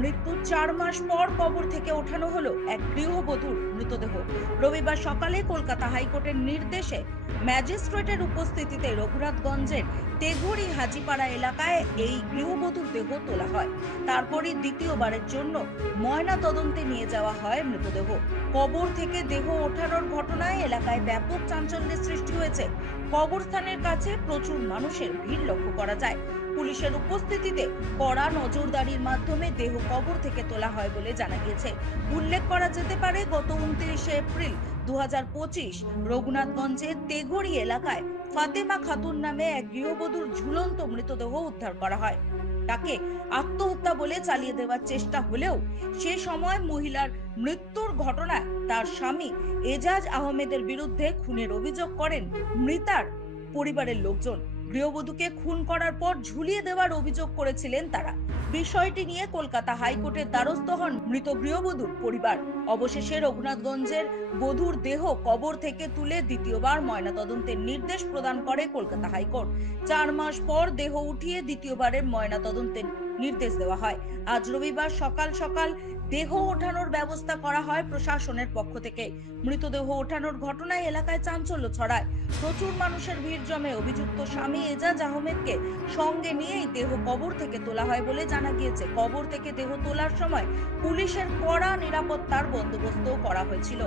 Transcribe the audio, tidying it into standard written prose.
মৃত্যুর 4 মাস পর কবর থেকে ওঠানো হলো এক গৃহবধূর মৃতদেহ। রবিবার সকালে কলকাতা হাইকোর্টের নির্দেশে ম্যাজিস্ট্রেটের উপস্থিতিতে রঘুনাথগঞ্জের তেঘড়ি হাজিপাড়া এলাকায় এই গৃহবধূর দেহ তোলা হয়। তারপরই দ্বিতীয়বারের জন্য ময়না তদন্তে নিয়ে যাওয়া হয় মৃতদেহ। কবর থেকে দেহ ওঠানোর ঘটনায় এলাকায় ব্যাপক চাঞ্চল্যের সৃষ্টি হয়েছে। কবরস্থানের কাছে প্রচুর মানুষের ভিড় লক্ষ্য করা যায়। পুলিশের উপস্থিতিতে কড়া নজরদারির মাধ্যমে দেহ কবর থেকে তোলা হয় বলে জানা গিয়েছে। উল্লেখ করা যেতে পারে, গত 29শে এপ্রিল 2025 রঘুনাথগঞ্জের তেঘড়ি এলাকায় ফাতেমা খাতুন নামে এক গৃহবধূর ঝুলন্ত মৃতদেহ উদ্ধার করা হয়। তাকে আত্মহত্যা বলে চালিয়ে দেওয়ার চেষ্টা হলেও সে সময় মহিলার মৃত্যুর ঘটনায় তার স্বামী এজাজ আহমেদের বিরুদ্ধে খুনের অভিযোগ করেন মৃতার পরিবারের লোকজন। গৃহবধূকে খুন করার পর ঝুলিয়ে দেওয়ার অভিযোগ করেছিলেন তারা। বিষয়টি নিয়ে কলকাতা হাইকোর্টের দ্বারস্থ হন মৃত গৃহবধূর পরিবার। অবশেষে রঘুনাথগঞ্জের বধূর দেহ কবর থেকে তুলে দ্বিতীয়বার ময়নাতদন্তের নির্দেশ প্রদান করে কলকাতা হাইকোর্ট। 4 মাস পর দেহ উঠিয়ে দ্বিতীয়বারের ময়নাতদন্তের নির্দেশ দেওয়া হয়। আজ রবিবার সকাল সকাল দেহ ওঠানোর ব্যবস্থা করা হয় প্রশাসনের পক্ষ থেকে। মৃতদেহ ওঠানোর ঘটনায় এলাকায় চাঞ্চল্য ছড়ায়। প্রচুর মানুষের ভিড় জমে। অভিযুক্ত স্বামী এজাজ আহমেদকে সঙ্গে নিয়েই দেহ কবর থেকে তোলা হয় বলে জানা গিয়েছে। কবর থেকে দেহ তোলার সময় পুলিশের কড়া নিরাপত্তার বন্দোবস্তও করা হয়েছিল।